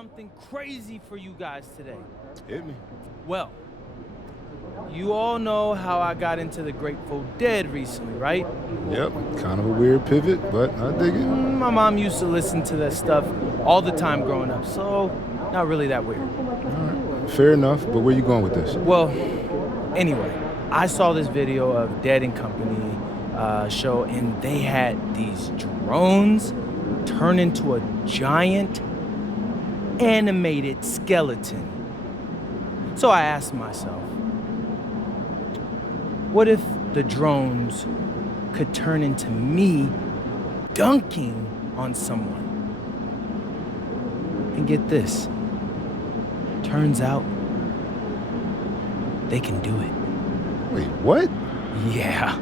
something crazy for you guys today. Hit me. Well, you all know how I got into the Grateful Dead recently, right? Yep, kind of a weird pivot, but I dig it. My mom used to listen to that stuff all the time growing up, so not really that weird. All right, fair enough, but where you going with this? Well, anyway, I saw this video of Dead and Company show, and they had these drones turn into a giant animated skeleton. So I asked myself, what if the drones could turn into me dunking on someone? And get this, turns out they can do it. Wait, what? Yeah.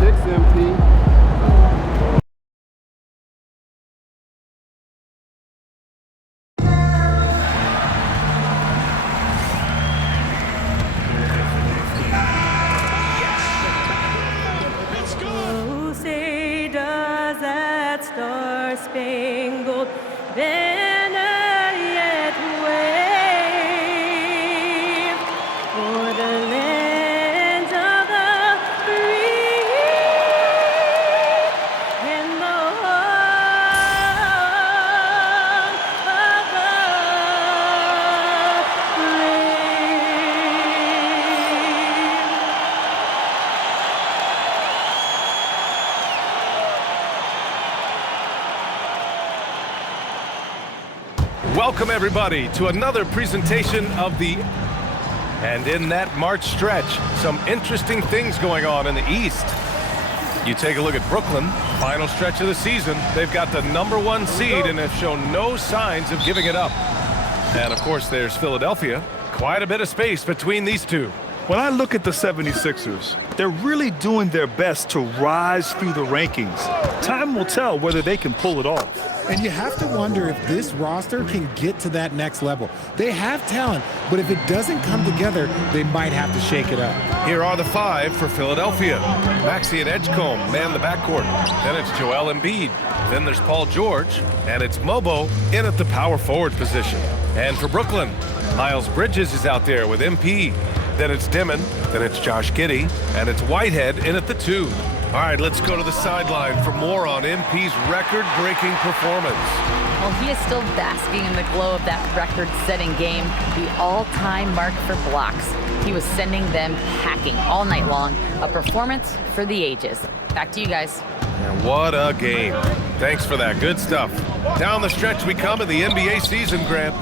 Fix MP. Oh, say does that star-spangled banner yet wave for the land of the free and the home of the Welcome, everybody, to another presentation of the... And in that March stretch, some interesting things going on in the East. You take a look at Brooklyn, final stretch of the season. They've got the #1 seed and have shown no signs of giving it up. And, of course, there's Philadelphia. Quite a bit of space between these two. When I look at the 76ers, they're really doing their best to rise through the rankings. Time will tell whether they can pull it off. And you have to wonder if this roster can get to that next level. They have talent, but if it doesn't come together, they might have to shake it up. Here are the five for Philadelphia. Maxey and Edgecombe man the backcourt. Then it's Joel Embiid. Then there's Paul George. And it's Mobo in at the power forward position. And for Brooklyn, Miles Bridges is out there with MP. Then it's Dimon. Then it's Josh Giddey. And it's Whitehead in at the 2. All right, let's go to the sideline for more on MP's record-breaking performance. Well, he is still basking in the glow of that record-setting game, the all-time mark for blocks. He was sending them packing all night long, a performance for the ages. Back to you guys. And what a game. Thanks for that. Good stuff. Down the stretch we come in the NBA season, Grant.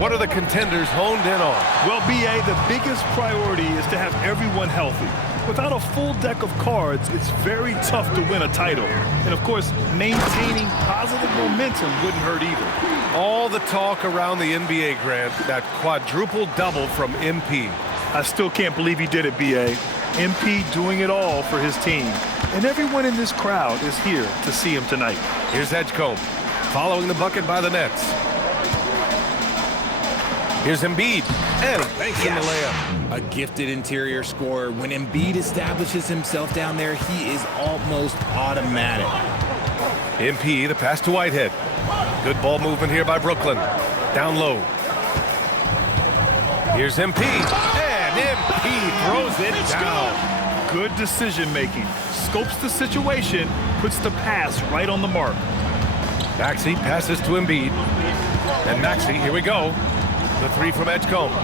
What are the contenders honed in on? Well, BA, the biggest priority is to have everyone healthy. Without a full deck of cards, it's very tough to win a title. And of course, maintaining positive momentum wouldn't hurt either. All the talk around the NBA, Grant, that quadruple double from MP. I still can't believe he did it, BA. MP doing it all for his team. And everyone in this crowd is here to see him tonight. Here's Edgecombe, following the bucket by the Nets. Here's Embiid, and banks in the layup. A gifted interior scorer. When Embiid establishes himself down there, he is almost automatic. MP, the pass to Whitehead. Good ball movement here by Brooklyn. Down low. Here's MP, and MP throws it down. Good decision making. Scopes the situation, puts the pass right on the mark. Maxey passes to Embiid. And Maxey, here we go. The 3 from Edgecombe.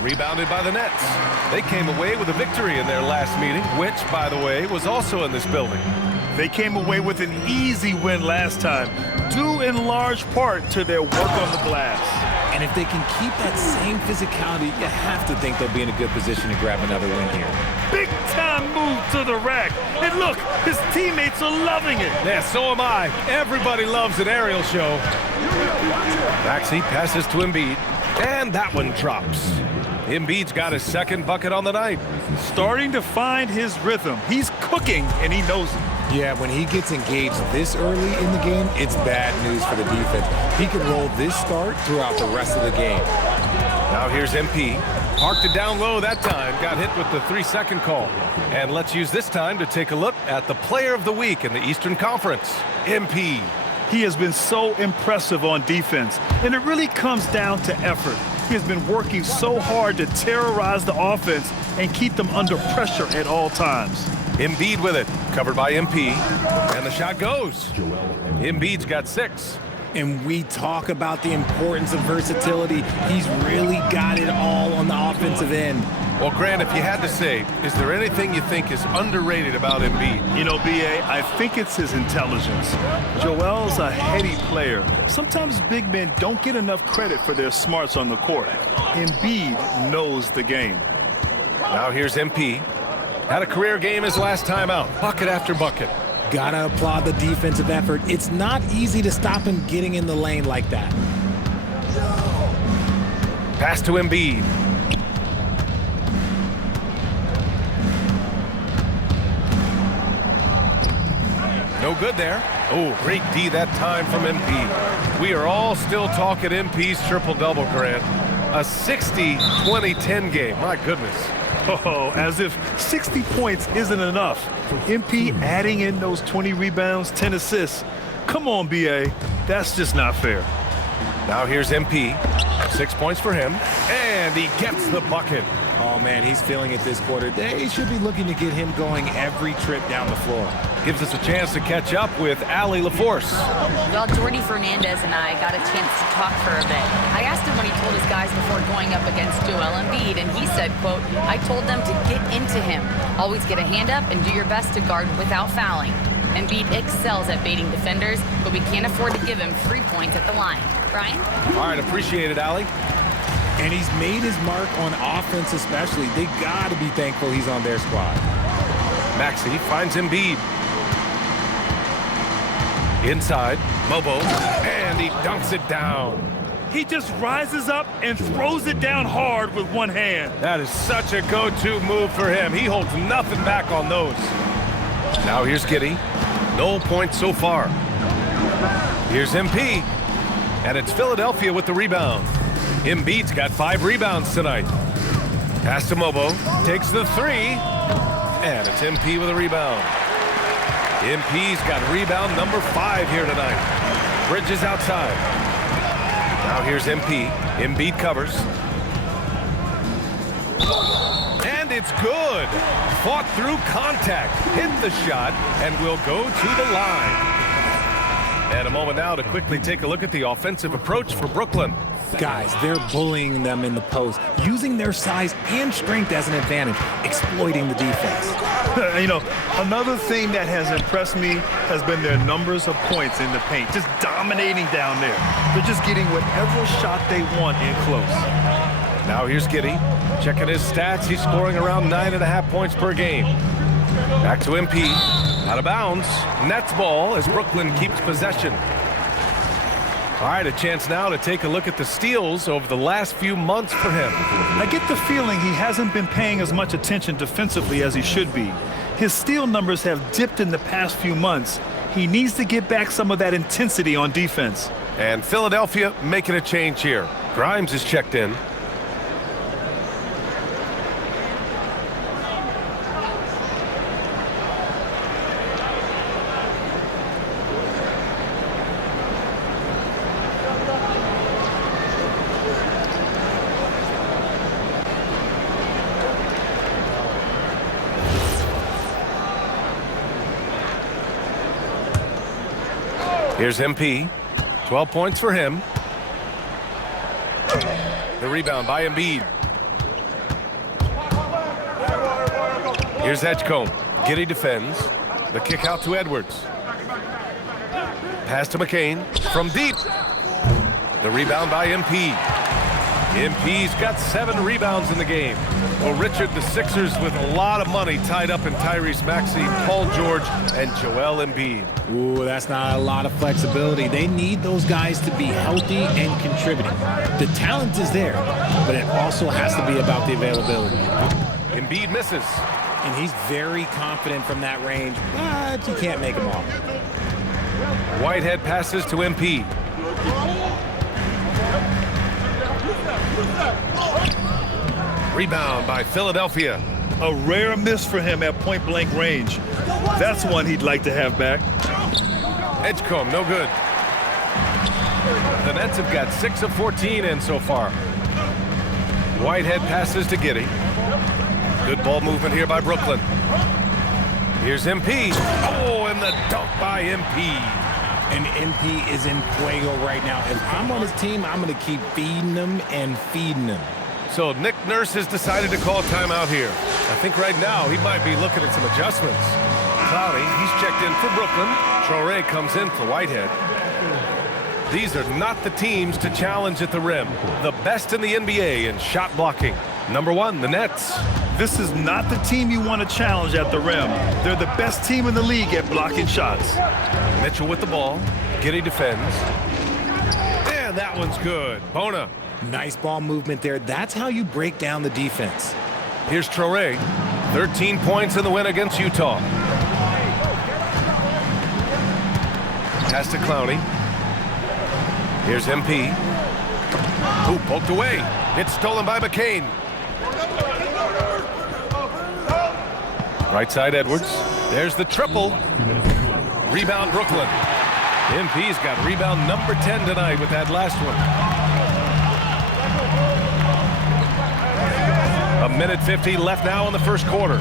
Rebounded by the Nets. They came away with a victory in their last meeting, which, by the way, was also in this building. They came away with an easy win last time, due in large part to their work on the glass. And if they can keep that same physicality, you have to think they'll be in a good position to grab another win here. Big time move to the rack. And look, his teammates are loving it. Yeah, so am I. Everybody loves an aerial show. Maxey passes to Embiid, and that one drops. Embiid's got his second bucket on the night. Starting to find his rhythm. He's cooking, and he knows it. Yeah, when he gets engaged this early in the game, it's bad news for the defense. He could roll this start throughout the rest of the game. Now here's MP. Parked it down low that time. Got hit with the 3-second call. And let's use this time to take a look at the Player of the Week in the Eastern Conference, MP. He has been so impressive on defense, and it really comes down to effort. He has been working so hard to terrorize the offense and keep them under pressure at all times. Embiid with it, covered by MP, and the shot goes. Embiid's got 6. And we talk about the importance of versatility. He's really got it all on the offensive end. Well, Grant, if you had to say, is there anything you think is underrated about Embiid? You know, B.A., I think it's his intelligence. Joel's a heady player. Sometimes big men don't get enough credit for their smarts on the court. Embiid knows the game. Now here's MP. Had a career game his last time out, bucket after bucket. Gotta applaud the defensive effort. It's not easy to stop him getting in the lane like that. Pass to Embiid. No good there. Oh, great D that time from MP. We are all still talking MP's triple-double, Grant. A 60-20-10 game. My goodness. Oh, as if 60 points isn't enough. MP adding in those 20 rebounds, 10 assists. Come on, B.A. That's just not fair. Now here's MP. 6 points for him. And he gets the bucket. Oh, man, he's feeling it this quarter. They should be looking to get him going every trip down the floor. Gives us a chance to catch up with Allie LaForce. Well, Jordy Fernandez and I got a chance to talk for a bit. I asked him what he told his guys before going up against Joel Embiid, and he said, quote, "I told them to get into him. Always get a hand up and do your best to guard without fouling. Embiid excels at baiting defenders, but we can't afford to give him 3 points at the line." Brian? All right, appreciate it, Allie. And he's made his mark on offense especially. They got to be thankful he's on their squad. Maxey finds Embiid. Inside, Mobo, and he dunks it down. He just rises up and throws it down hard with one hand. That is such a go-to move for him. He holds nothing back on those. Now here's Giddey. No points so far. Here's MP. And it's Philadelphia with the rebound. Embiid's got 5 rebounds tonight. Pass to Mobo. Takes the 3. And it's MP with a rebound. MP's got rebound number 5 here tonight. Bridges outside. Now here's MP. Embiid covers. And it's good. Fought through contact. Hit the shot and will go to the line. And a moment now to quickly take a look at the offensive approach for Brooklyn. Guys, they're bullying them in the post, using their size and strength as an advantage, exploiting the defense. You know, another thing that has impressed me has been their numbers of points in the paint, just dominating down there. They're just getting whatever shot they want in close. Now here's Giddey. Checking his stats, he's scoring around 9.5 points per game. Back to MP. Out of bounds. Nets ball as Brooklyn keeps possession. All right, a chance now to take a look at the steals over the last few months for him. I get the feeling he hasn't been paying as much attention defensively as he should be. His steal numbers have dipped in the past few months. He needs to get back some of that intensity on defense. And Philadelphia making a change here. Grimes is checked in. Here's MP. 12 points for him. The rebound by Embiid. Here's Edgecombe. Giddey defends. The kick out to Edwards. Pass to McCain from deep. The rebound by MP. MP's got 7 rebounds in the game. Well, Richard, the Sixers with a lot of money tied up in Tyrese Maxey, Paul George, and Joel Embiid. Ooh, that's not a lot of flexibility. They need those guys to be healthy and contributing. The talent is there, but it also has to be about the availability. Embiid misses. And he's very confident from that range, but you can't make him all. Whitehead passes to MP. Rebound by Philadelphia. A rare miss for him at point-blank range. That's one he'd like to have back. Edgecombe, no good. The Nets have got 6 of 14 in so far. Whitehead passes to Giddey. Good ball movement here by Brooklyn. Here's MP. Oh, and the dunk by MP. And MP is in fuego right now. If I'm on his team, I'm going to keep feeding him and feeding him. So Nick Nurse has decided to call timeout here. I think right now he might be looking at some adjustments. Cloudy, he's checked in for Brooklyn. Traoré comes in for Whitehead. These are not the teams to challenge at the rim. The best in the NBA in shot blocking. Number 1, the Nets. This is not the team you want to challenge at the rim. They're the best team in the league at blocking shots. Mitchell with the ball. Giddey defends. And that one's good. Bona. Nice ball movement there. That's how you break down the defense. Here's Traoré. 13 points in the win against Utah. Pass to Clowney. Here's MP. Ooh, poked away. It's stolen by McCain. Right side Edwards. There's the triple. Rebound Brooklyn. MP's got rebound number 10 tonight with that last one. A minute 50 left now in the first quarter.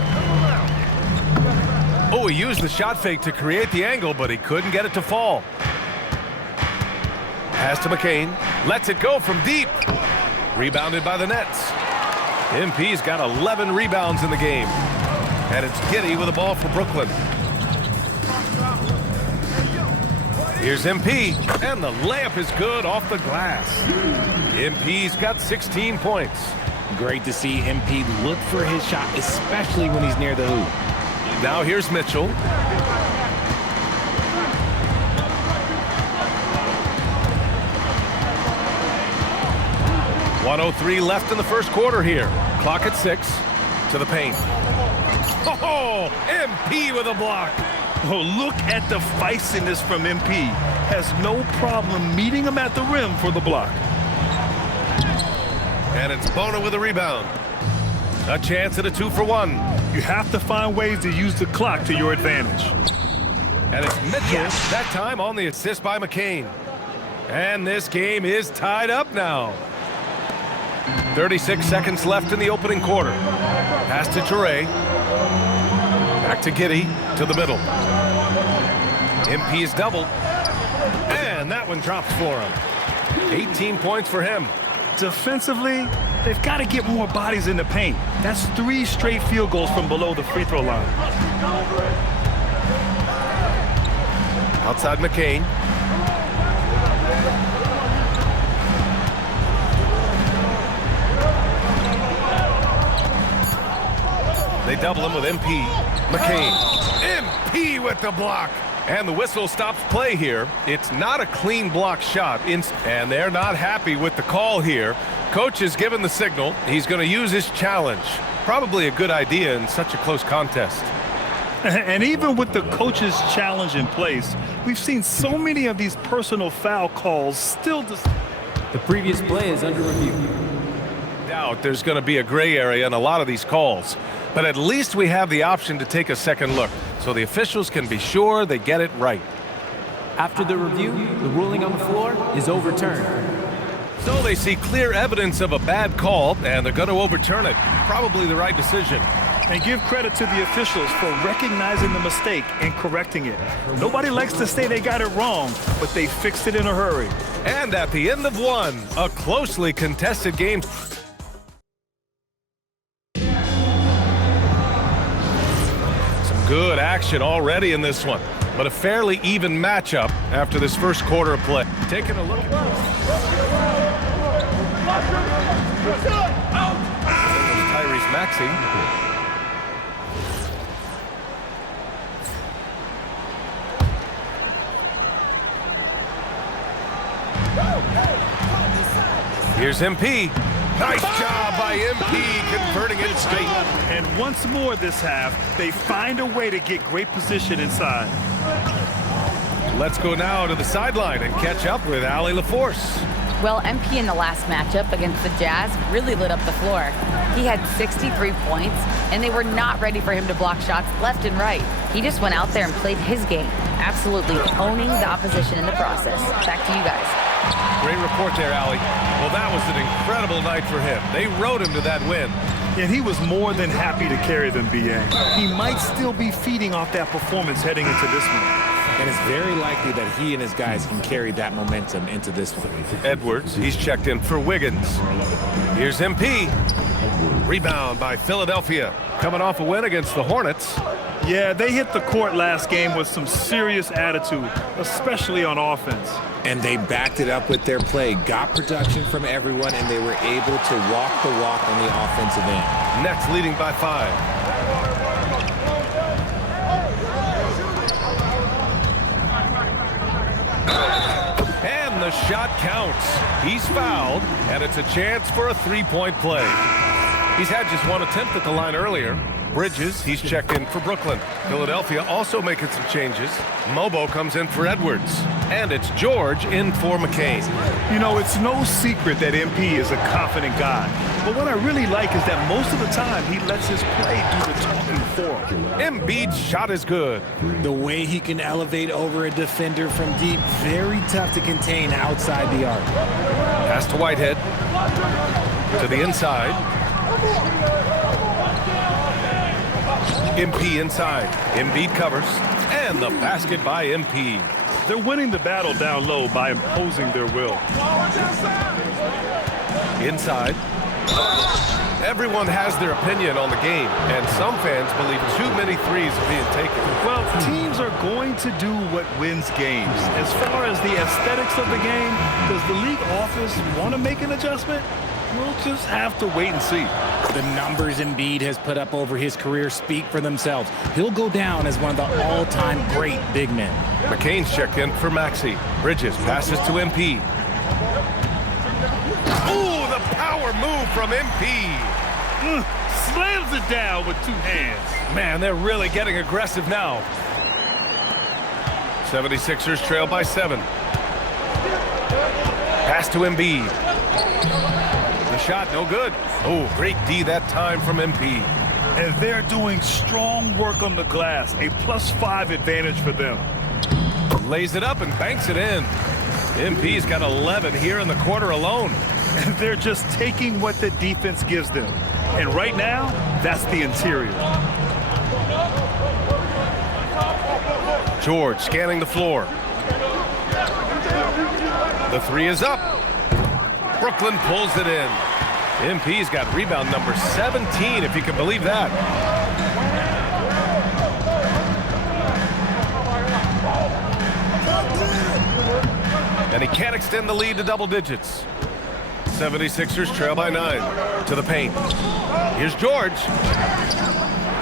Oh, he used the shot fake to create the angle, but he couldn't get it to fall. Pass to McCain. Lets it go from deep. Rebounded by the Nets. MP's got 11 rebounds in the game. And it's Giddey with the ball for Brooklyn. Here's MP. And the layup is good off the glass. MP's got 16 points. Great to see MP look for his shot, especially when he's near the hoop. Now here's Mitchell. .103 left in the first quarter here. Clock at 6. To the paint. Oh, MP with a block. Oh, look at the feistiness from MP. Has no problem meeting him at the rim for the block. And it's Bona with a rebound. A chance at a 2-for-1. You have to find ways to use the clock to your advantage. And it's Mitchell, that time on the assist by McCain. And this game is tied up now. 36 seconds left in the opening quarter. Pass to Traoré. Back to Giddey, to the middle. MP is doubled. And that one drops for him. 18 points for him. Defensively, they've got to get more bodies in the paint. That's 3 straight field goals from below the free throw line. Outside McCain. They double him with MP. McCain. MP with the block. And the whistle stops play here. It's not a clean block shot. And they're not happy with the call here. Coach has given the signal. He's going to use his challenge. Probably a good idea in such a close contest. And even with the coach's challenge in place, we've seen so many of these personal foul calls still. The previous play is under review. Doubt there's going to be a gray area in a lot of these calls. But at least we have the option to take a second look, so the officials can be sure they get it right. After the review, the ruling on the floor is overturned. So they see clear evidence of a bad call, and they're going to overturn it. Probably the right decision. And give credit to the officials for recognizing the mistake and correcting it. Nobody likes to say they got it wrong, but they fixed it in a hurry. And at the end of one, a closely contested game. Good action already in this one, but a fairly even matchup after this first quarter of play. Taking a look at Tyrese Maxey. Here's MP. Nice job by MP converting it tight. And once more this half, they find a way to get great position inside. Let's go now to the sideline and catch up with Allie LaForce. Well, MP in the last matchup against the Jazz really lit up the floor. He had 63 points, and they were not ready for him to block shots left and right. He just went out there and played his game, absolutely owning the opposition in the process. Back to you guys. Great report there, Allie. Well, that was an incredible night for him. They rode him to that win. And he was more than happy to carry them, BA. He might still be feeding off that performance heading into this one. And it's very likely that he and his guys can carry that momentum into this one. Edwards, he's checked in for Wiggins. Here's MP. Rebound by Philadelphia. Coming off a win against the Hornets. Yeah, they hit the court last game with some serious attitude, especially on offense. And they backed it up with their play, got production from everyone, and they were able to walk the walk on the offensive end. Nets leading by 5. And the shot counts. He's fouled, and it's a chance for a three-point play. He's had just one attempt at the line earlier. Bridges, he's checked in for Brooklyn. Philadelphia also making some changes. Mobo comes in for Edwards. And it's George in for McCain. You know, it's no secret that MP is a confident guy. But what I really like is that most of the time he lets his play do the talking for him. Embiid's shot is good. The way he can elevate over a defender from deep, very tough to contain outside the arc. Pass to Whitehead. To the inside. MP inside. Embiid covers. And the basket by MP. They're winning the battle down low by imposing their will. Inside. Everyone has their opinion on the game, and some fans believe too many threes are being taken. Well, teams are going to do what wins games. As far as the aesthetics of the game, does the league office want to make an adjustment? We'll just have to wait and see. The numbers Embiid has put up over his career speak for themselves. He'll go down as one of the all-time great big men. McCain's checked in for Maxey. Bridges passes to MP. Ooh, the power move from MP. Slams it down with 2 hands. Man, they're really getting aggressive now. 76ers trail by 7. Pass to Embiid. The shot, no good. Oh, great D that time from MP. And they're doing strong work on the glass. A +5 advantage for them. Lays it up and banks it in. MP's got 11 here in the quarter alone. And they're just taking what the defense gives them. And right now, that's the interior. George scanning the floor. The 3 is up. Brooklyn pulls it in. MP's got rebound number 17, if you can believe that. And he can't extend the lead to double digits. 76ers trail by 9 to the paint. Here's George.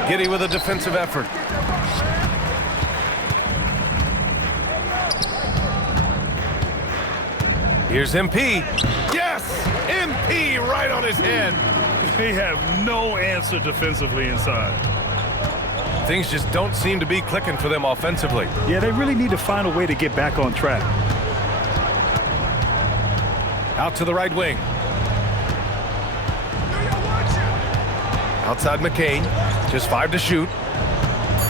Giddy with a defensive effort. Here's MP. Yes! MP right on his head. They have no answer defensively inside. Things just don't seem to be clicking for them offensively. Yeah, they really need to find a way to get back on track. Out to the right wing. Outside McCain. Just 5 to shoot.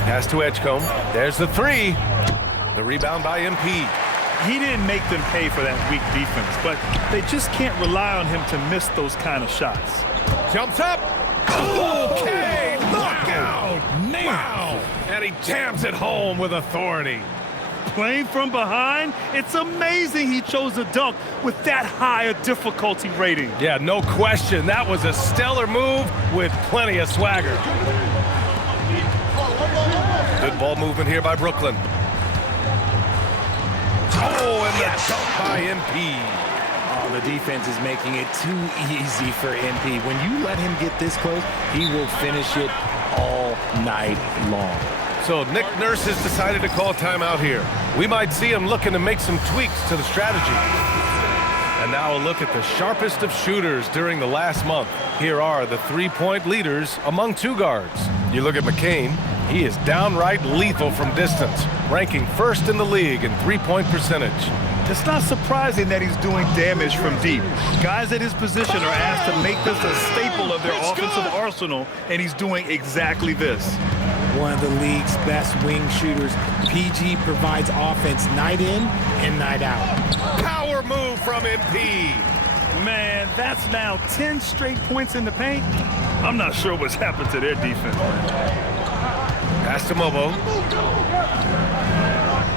Pass to Edgecombe. There's the 3. The rebound by MP. He didn't make them pay for that weak defense, but they just can't rely on him to miss those kind of shots. Jumps up. Okay, knockout. Wow. And he jams it home with authority. Playing from behind, it's amazing he chose a dunk with that high a difficulty rating. Yeah, no question. That was a stellar move with plenty of swagger. Good ball movement here by Brooklyn. Oh, and the dunk by MP. Oh, the defense is making it too easy for MP. When you let him get this close, he will finish it all night long. So Nick Nurse has decided to call timeout here. We might see him looking to make some tweaks to the strategy. And now a look at the sharpest of shooters during the last month. Here are the three-point leaders among 2 guards. You look at McCain. He is downright lethal from distance, ranking 1st in the league in three-point percentage. It's not surprising that he's doing damage from deep. Guys at his position are asked to make this a staple of their offensive arsenal, and he's doing exactly this. One of the league's best wing shooters, PG provides offense night in and night out. Power move from MP. Man, that's now 10 straight points in the paint. I'm not sure what's happened to their defense. Pass to Mobo.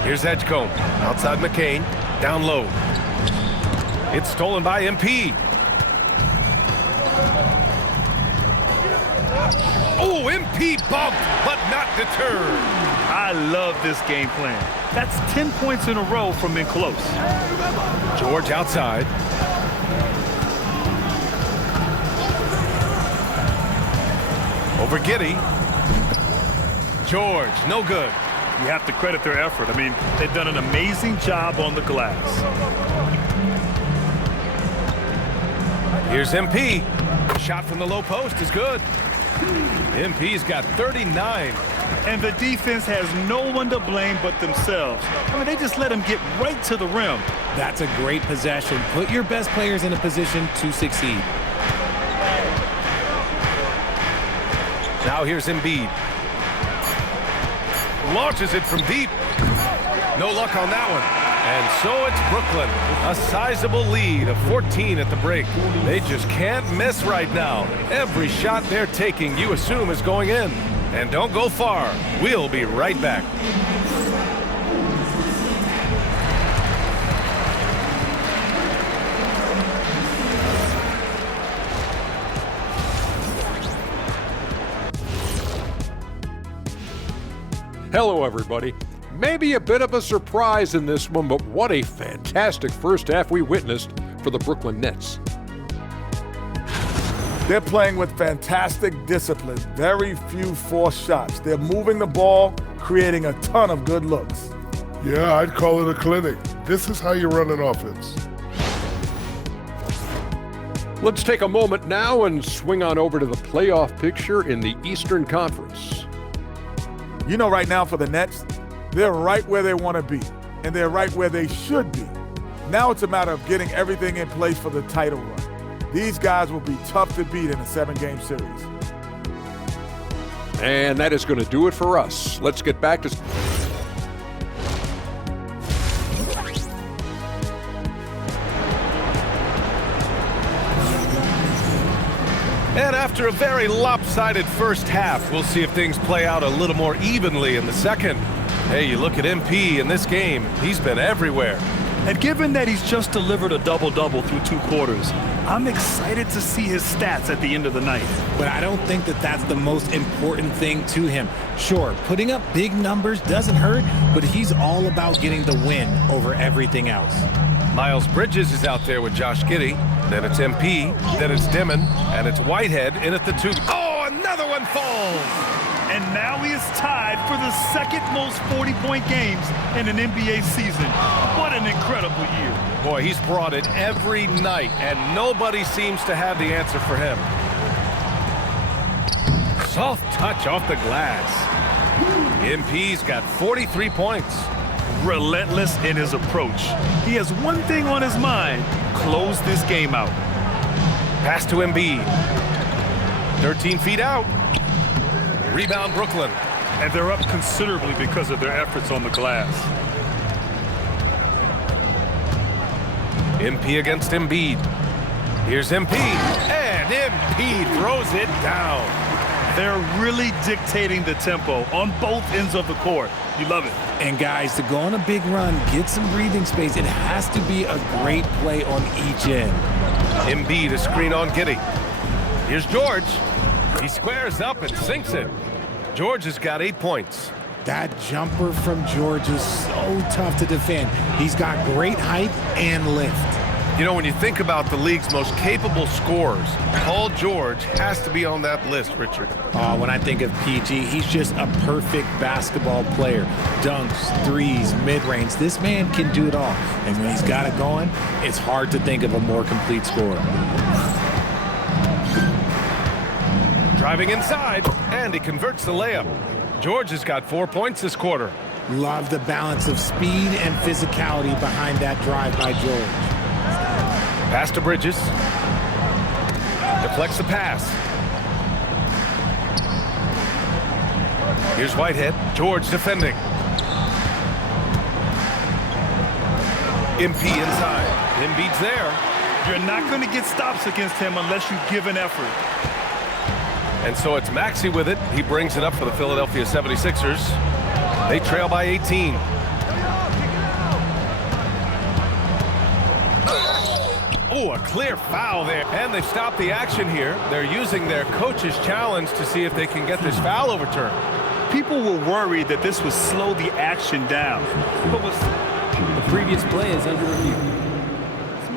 Here's Edgecombe. Outside McCain. Down low. It's stolen by MP. Oh, MP bumped, but not deterred. I love this game plan. That's 10 points in a row from in close. George outside. Over Giddey. George, no good. You have to credit their effort. I mean, they've done an amazing job on the glass. Here's MP. Shot from the low post is good. MP's got 39. And the defense has no one to blame but themselves. I mean, they just let him get right to the rim. That's a great possession. Put your best players in a position to succeed. Now here's Embiid. Launches it from deep. No luck on that one. And so it's Brooklyn. A sizable lead of 14 at the break. They just can't miss right now. Every shot they're taking, you assume, is going in. And don't go far. We'll be right back. Hello, everybody. Maybe a bit of a surprise in this one, but what a fantastic first half we witnessed for the Brooklyn Nets. They're playing with fantastic discipline, very few forced shots. They're moving the ball, creating a ton of good looks. Yeah, I'd call it a clinic. This is how you run an offense. Let's take a moment now and swing on over to the playoff picture in the Eastern Conference. You know, right now for the Nets, they're right where they want to be, and they're right where they should be. Now it's a matter of getting everything in place for the title run. These guys will be tough to beat in a 7-game series. And that is going to do it for us. Let's get back to... And after a very lopsided first half, we'll see if things play out a little more evenly in the second. Hey, you look at MP in this game, he's been everywhere. And given that he's just delivered a double-double through 2 quarters, I'm excited to see his stats at the end of the night. But I don't think that that's the most important thing to him. Sure, putting up big numbers doesn't hurt, but he's all about getting the win over everything else. Miles Bridges is out there with Josh Giddey. Then it's MP, then it's Dimon, and it's Whitehead in at the 2. Oh, another one falls! And now he is tied for the second most 40-point games in an NBA season. What an incredible year. Boy, he's brought it every night, and nobody seems to have the answer for him. Soft touch off the glass. MP's got 43 points. Relentless in his approach. He has one thing on his mind: close this game out. Pass to Embiid. 13 feet out. Rebound Brooklyn. And they're up considerably because of their efforts on the glass. MP against Embiid. Here's MP. And MP throws it down. They're really dictating the tempo on both ends of the court. You love it. And guys, to go on a big run, get some breathing space, it has to be a great play on each end. Embiid, a screen on Giddey. Here's George. He squares up and sinks it. George has got 8 points. That jumper from George is so tough to defend. He's got great height and lift. You know, when you think about the league's most capable scorers, Paul George has to be on that list, Richard. When I think of PG, he's just a perfect basketball player. Dunks, threes, mid-range. This man can do it all. And when he's got it going, it's hard to think of a more complete scorer. Driving inside, and he converts the layup. George has got 4 points this quarter. Love the balance of speed and physicality behind that drive by George. Pass to Bridges. Deflects the pass. Here's Whitehead. George defending. MP inside. Embiid's there. You're not going to get stops against him unless you give an effort. And so it's Maxey with it. He brings it up for the Philadelphia 76ers. They trail by 18. Oh, a clear foul there. And they stop the action here. They're using their coach's challenge to see if they can get this foul overturned. People were worried that this would slow the action down. But was The previous play is under review.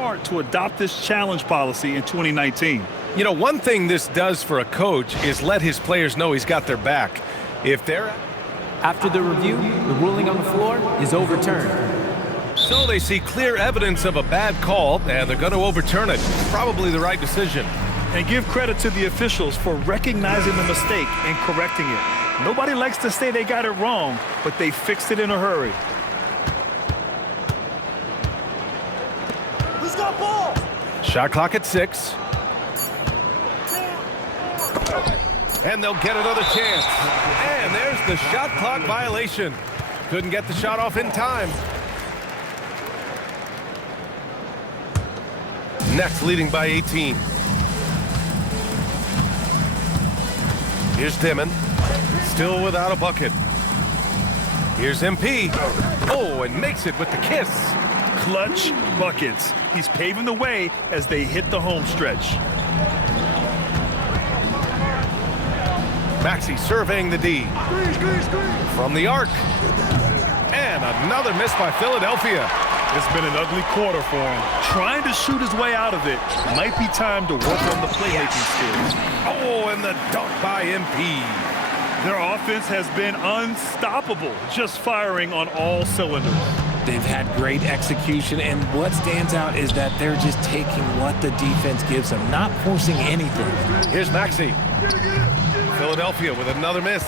smart to adopt this challenge policy in 2019. You know, one thing this does for a coach is let his players know he's got their back. If they're... After the review, the ruling on the floor is overturned. So they see clear evidence of a bad call, and they're going to overturn it. Probably the right decision. And give credit to the officials for recognizing the mistake and correcting it. Nobody likes to say they got it wrong, but they fixed it in a hurry. Who's got ball? Shot clock at 6. And they'll get another chance. And there's the shot clock violation. Couldn't get the shot off in time. Nets leading by 18. Here's Dimon. Still without a bucket. Here's MP. Oh, and makes it with the kiss. Clutch buckets. He's paving the way as they hit the home stretch. Maxey surveying the D. From the arc. And another miss by Philadelphia. It's been an ugly quarter for him. Trying to shoot his way out of it. Might be time to work on the playmaking skills. Oh, and the dunk by MP. Their offense has been unstoppable, just firing on all cylinders. They've had great execution, and what stands out is that they're just taking what the defense gives them, not forcing anything. Here's Maxey. Philadelphia with another miss.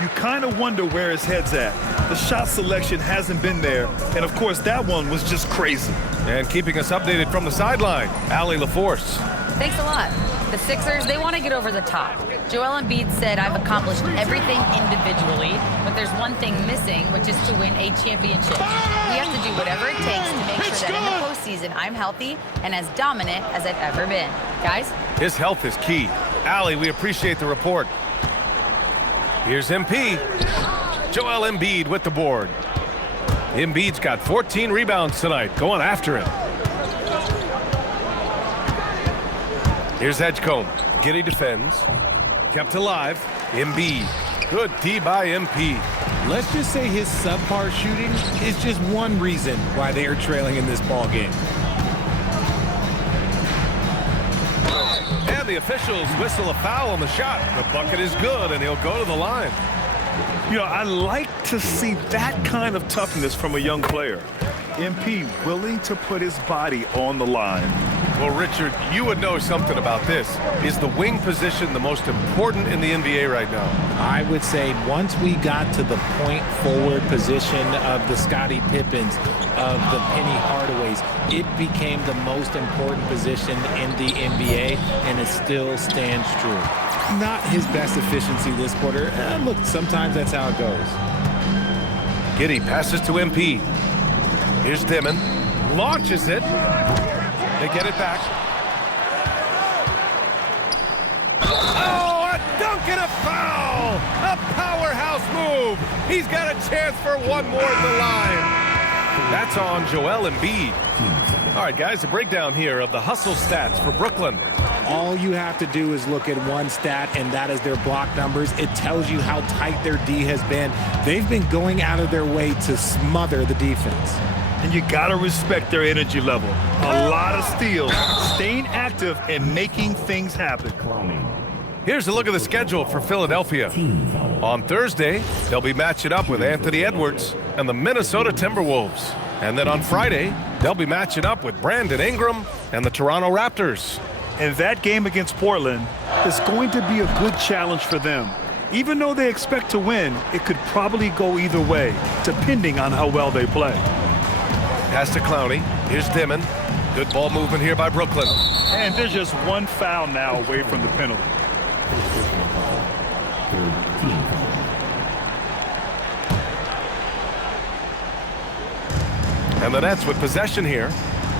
You kind of wonder where his head's at. The shot selection hasn't been there, and of course that one was just crazy. And keeping us updated from the sideline, Allie LaForce. Thanks a lot. The Sixers, they want to get over the top. Joel Embiid said, I've accomplished everything individually, but there's one thing missing, which is to win a championship. We have to do whatever it takes to make sure that in the postseason I'm healthy and as dominant as I've ever been. Guys? His health is key. Allie, we appreciate the report. Here's MP. Joel Embiid with the board. Embiid's got 14 rebounds tonight, going after it. Here's Edgecombe. Giddey defends. Kept alive. Embiid. Good D by MP. Let's just say his subpar shooting is just one reason why they are trailing in this ball game. And the officials whistle a foul on the shot. The bucket is good, and he'll go to the line. You know, I like to see that kind of toughness from a young player. MP willing to put his body on the line. Well, Richard, you would know something about this. Is the wing position the most important in the NBA right now? I would say once we got to the point forward position of the Scottie Pippens, of the Penny Hardaways, it became the most important position in the NBA, and it still stands true. Not his best efficiency this quarter. Look, sometimes that's how it goes. Giddey passes to MP. Here's Dimon. Launches it. They get it back. Oh, a dunk and a foul! A powerhouse move! He's got a chance for one more at the line. That's on Joel Embiid. All right, guys, a breakdown here of the hustle stats for Brooklyn. All you have to do is look at one stat, and that is their block numbers. It tells you how tight their D has been. They've been going out of their way to smother the defense. And you gotta respect their energy level. A lot of steals, staying active and making things happen. Here's a look at the schedule for Philadelphia. On Thursday, they'll be matching up with Anthony Edwards and the Minnesota Timberwolves. And then on Friday, they'll be matching up with Brandon Ingram and the Toronto Raptors. And that game against Portland is going to be a good challenge for them. Even though they expect to win, it could probably go either way, depending on how well they play. Pass to Clowney. Here's Dimon. Good ball movement here by Brooklyn. And there's just one foul now away from the penalty. And the Nets with possession here.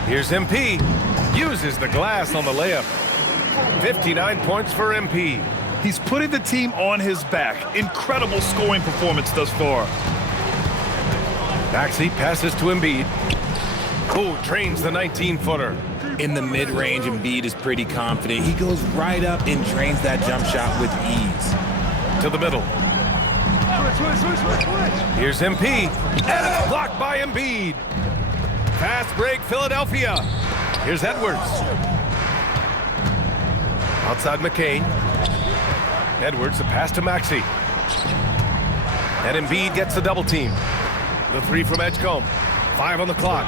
Here's MP. Uses the glass on the layup. 59 points for MP. He's putting the team on his back. Incredible scoring performance thus far. Maxey passes to Embiid. Oh, drains the 19-footer. In the mid-range, Embiid is pretty confident. He goes right up and drains that jump shot with ease. To the middle. Here's MP. And it's blocked by Embiid. Fast break, Philadelphia. Here's Edwards. Outside McCain. Edwards, a pass to Maxey. And Embiid gets the double team. The three from Edgecombe. 5 on the clock.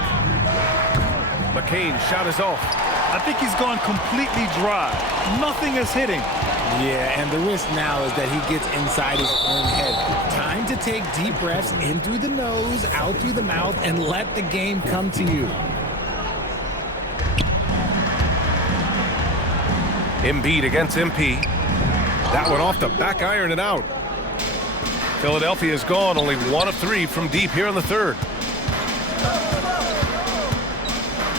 McCain shot is off. I think he's gone completely dry. Nothing is hitting. Yeah, and the risk now is that he gets inside his own head. Time to take deep breaths in through the nose, out through the mouth, and let the game come to you. Embiid against MP. That one off the back iron and out. Philadelphia's gone only 1 of 3 from deep here in the third.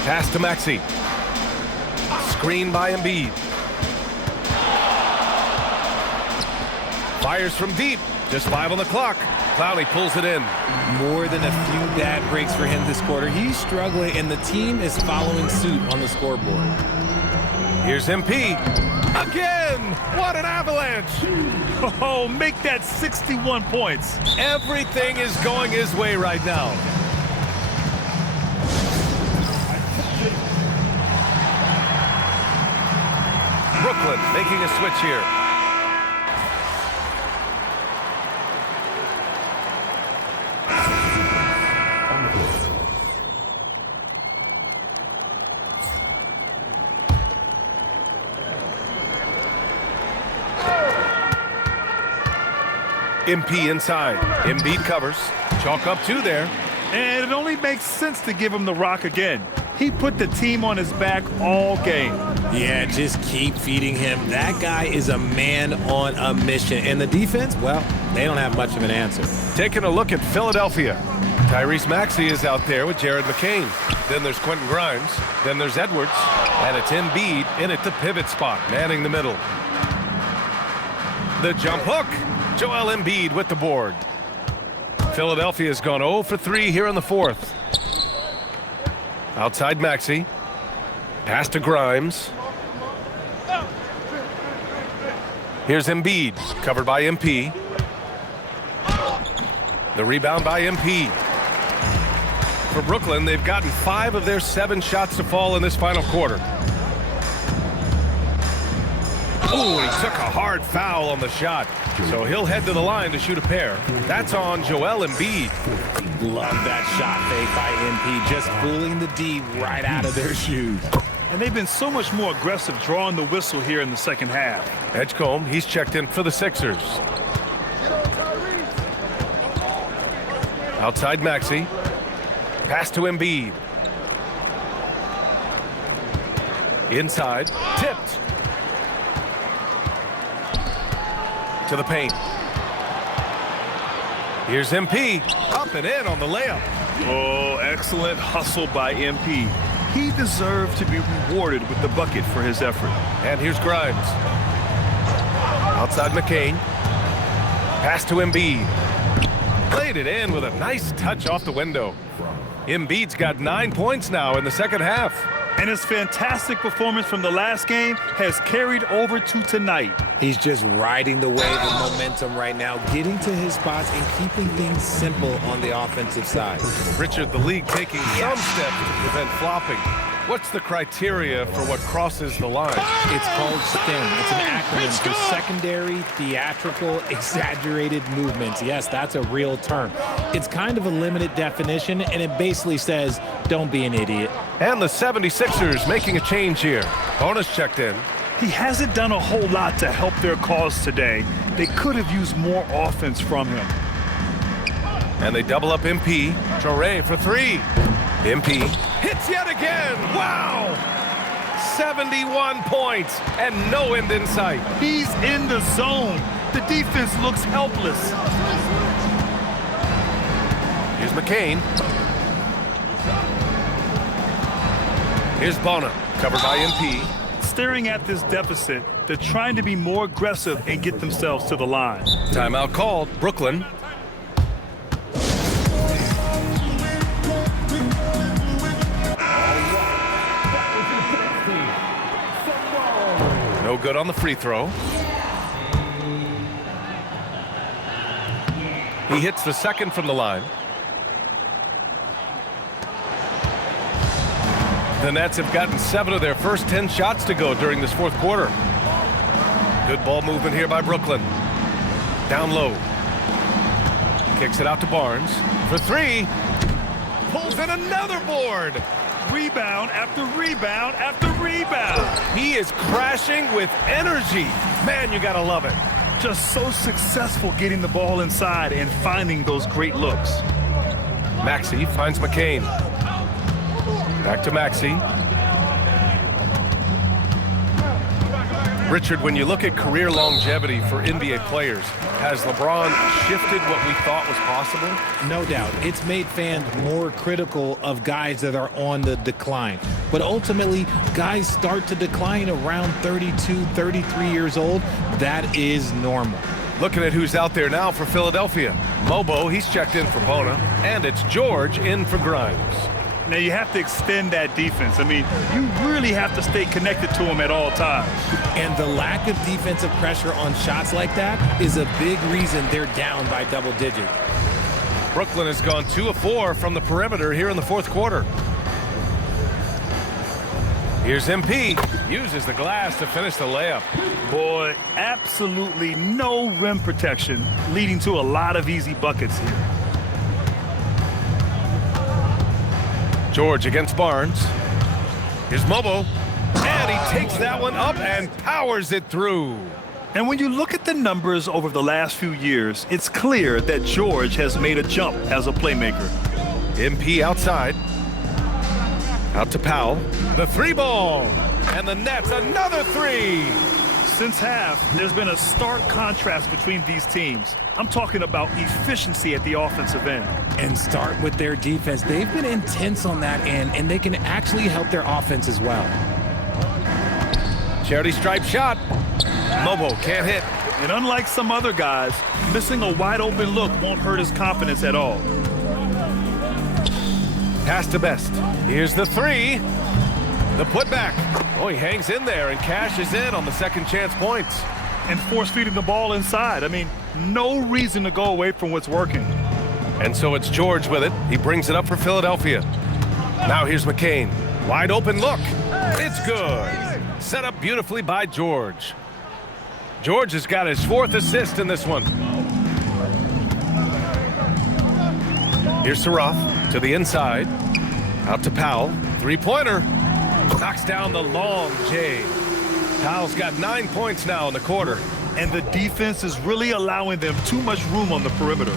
Pass to Maxey. Screen by Embiid. Fires from deep. Just 5 on the clock. Clowney pulls it in. More than a few bad breaks for him this quarter. He's struggling, and the team is following suit on the scoreboard. Here's MP. Again! What an avalanche! Oh, make that 61 points. Everything is going his way right now. Brooklyn making a switch here. MP inside. Embiid covers. Chalk up 2 there. And it only makes sense to give him the rock again. He put the team on his back all game. Yeah, just keep feeding him. That guy is a man on a mission. And the defense, well, they don't have much of an answer. Taking a look at Philadelphia. Tyrese Maxey is out there with Jared McCain. Then there's Quentin Grimes. Then there's Edwards. And it's Embiid in at the pivot spot, manning the middle. The jump hook. Joel Embiid with the board. Philadelphia's gone 0 for 3 here in the fourth. Outside Maxey. Pass to Grimes. Here's Embiid, covered by MP. The rebound by MP. For Brooklyn, they've gotten 5 of their 7 shots to fall in this final quarter. Oh, he took a hard foul on the shot. So he'll head to the line to shoot a pair. That's on Joel Embiid. Love that shot fake by MP, just fooling the D right out of their shoes. And they've been so much more aggressive drawing the whistle here in the second half. Edgecombe, he's checked in for the Sixers. Outside Maxey. Pass to Embiid. Inside, tipped. To the paint. Here's MP. Up and in on the layup. Oh, excellent hustle by MP. He deserved to be rewarded with the bucket for his effort. And here's Grimes. Outside McCain. Pass to Embiid. Played it in with a nice touch off the window. Embiid's got 9 points now in the second half. And his fantastic performance from the last game has carried over to tonight. He's just riding the wave of momentum right now, getting to his spots and keeping things simple on the offensive side. Richard, the league taking some steps to prevent flopping. What's the criteria for what crosses the line? It's called STEM. It's an acronym for secondary, theatrical, exaggerated movements. Yes, that's a real term. It's kind of a limited definition, and it basically says, don't be an idiot. And the 76ers making a change here. Bonus checked in. He hasn't done a whole lot to help their cause today. They could have used more offense from him. And they double up MP. Traore for three. MP hits yet again. Wow! 71 points and no end in sight. He's in the zone. The defense looks helpless. Here's McCain. Here's Bona, covered by MP. Staring at this deficit, they're trying to be more aggressive and get themselves to the line. Timeout called. Brooklyn. No good on the free throw. He hits the second from the line. The Nets have gotten 7 of their first 10 shots to go during this fourth quarter. Good ball movement here by Brooklyn. Down low. Kicks it out to Barnes for three. Pulls in another board. Rebound after rebound after rebound. He is crashing with energy. Man, you gotta love it. Just so successful getting the ball inside and finding those great looks. Maxey finds McCain. Back to Maxey. Richard, when you look at career longevity for NBA players, has LeBron shifted what we thought was possible? No doubt. It's made fans more critical of guys that are on the decline. But ultimately, guys start to decline around 32, 33 years old. That is normal. Looking at who's out there now for Philadelphia. Mobo, he's checked in for Bona, and it's George in for Grimes. Now you have to extend that defense. I mean, you really have to stay connected to him at all times. And the lack of defensive pressure on shots like that is a big reason they're down by double digits. Brooklyn has gone 2 of 4 from the perimeter here in the fourth quarter. Here's MP. Uses the glass to finish the layup. Boy, absolutely no rim protection, leading to a lot of easy buckets here. George against Barnes. Here's Mobo. And he takes that one up and powers it through. And when you look at the numbers over the last few years, it's clear that George has made a jump as a playmaker. MP outside. Out to Powell. The three ball. And the Nets another three. Since half, there's been a stark contrast between these teams. I'm talking about efficiency at the offensive end. And start with their defense. They've been intense on that end, and they can actually help their offense as well. Charity stripe shot. Mobo can't hit. And unlike some other guys, missing a wide open look won't hurt his confidence at all. Pass to Best. Here's the three. The putback. Oh, he hangs in there and cashes in on the second chance points. And force feeding the ball inside. I mean, no reason to go away from what's working. And so it's George with it. He brings it up for Philadelphia. Now here's McCain. Wide open look. It's good. Set up beautifully by George. George has got his 4th assist in this one. Here's Saroff to the inside. Out to Powell. Three-pointer. Knocks down the long J. Powell's got 9 points now in the quarter. And the defense is really allowing them too much room on the perimeter.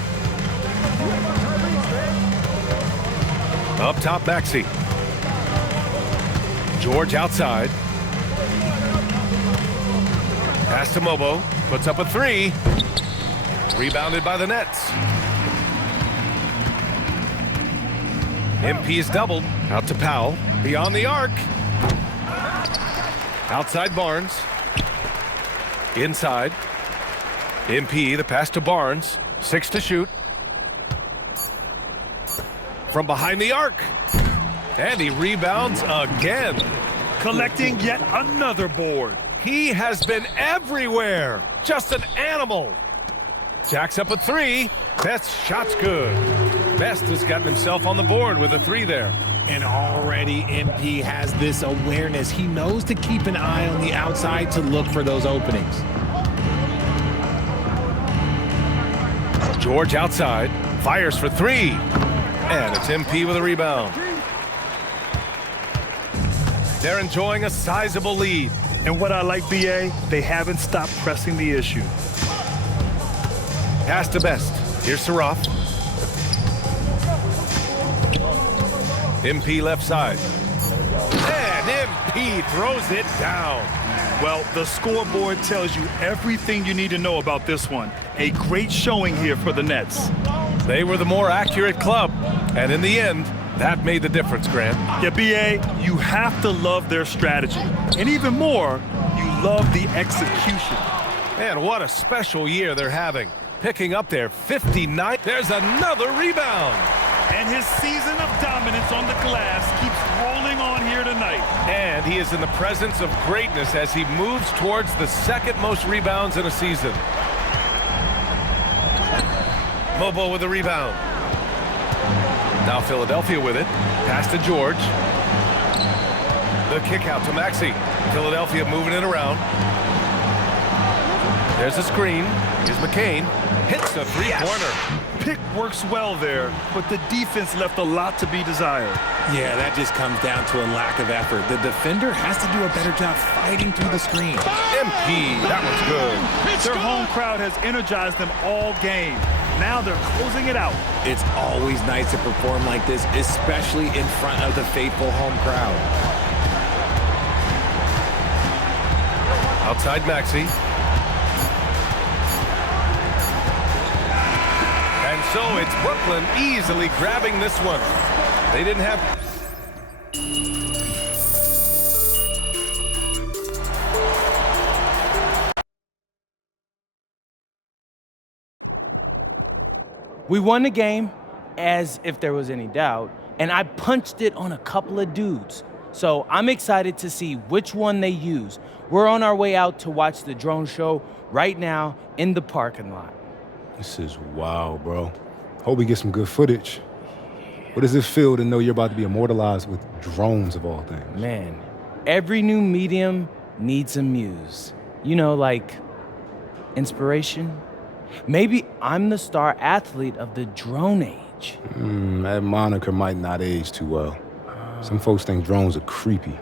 Up top, Maxey. George outside. Pass to Mobo. Puts up a three. Rebounded by the Nets. MP is doubled. Out to Powell. Beyond the arc. Outside Barnes. Inside. MP, the pass to Barnes. 6 to shoot. From behind the arc. And he rebounds again. Collecting yet another board. He has been everywhere. Just an animal. Jacks up a three. Best shot's good. Best has gotten himself on the board with a three there. And already MP has this awareness. He knows to keep an eye on the outside to look for those openings. George outside. Fires for three. And it's MP with a rebound. They're enjoying a sizable lead. And what I like, BA, they haven't stopped pressing the issue. Pass to Best. Here's Saroff. MP left side. And MP throws it down. Well, the scoreboard tells you everything you need to know about this one. A great showing here for the Nets. They were the more accurate club. And in the end, that made the difference, Grant. Yeah, BA, you have to love their strategy. And even more, you love the execution. Man, what a special year they're having. Picking up their 59. There's another rebound. And his season of dominance on the glass keeps rolling on here tonight. And he is in the presence of greatness as he moves towards the second most rebounds in a season. Mobo with the rebound. Now Philadelphia with it. Pass to George. The kick out to Maxey. Philadelphia moving it around. There's a screen. Here's McCain. Hits a three-pointer. Pick works well there, but the defense left a lot to be desired. Yeah, that just comes down to a lack of effort. The defender has to do a better job fighting through the screen. MP, that was good. Their home crowd has energized them all game. Now they're closing it out. It's always nice to perform like this, especially in front of the faithful home crowd. Outside Maxey. And so it's Brooklyn easily grabbing this one. They didn't have... We won the game, as if there was any doubt, and I punched it on a couple of dudes. So I'm excited to see which one they use. We're on our way out to watch the drone show right now in the parking lot. This is wild, bro. Hope we get some good footage. What does it feel to know you're about to be immortalized with drones of all things? Man, every new medium needs a muse. You know, like inspiration. Maybe I'm the star athlete of the drone age. That moniker might not age too well. Some folks think drones are creepy.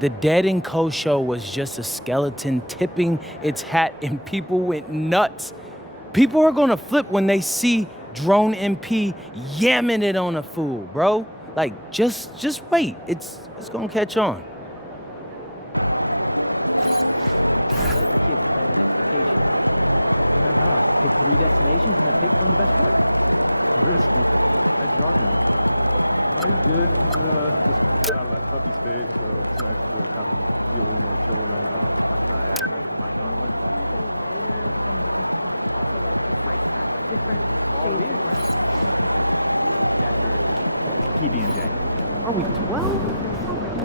The Dead & Co. show was just a skeleton tipping its hat and people went nuts. People are gonna flip when they see Drone MP yamming it on a fool, bro. Like, just wait. It's gonna catch on. Let the kids plan the next vacation. Pick 3 destinations and then pick from the best one. Risky. How's your dog doing? He's good. Just got out of that puppy stage, so it's nice to have him be a little more chill around the house. I remember my dog was that stage. Lighter and then also like just different shades of brown. Decker. PB&J. Are we 12?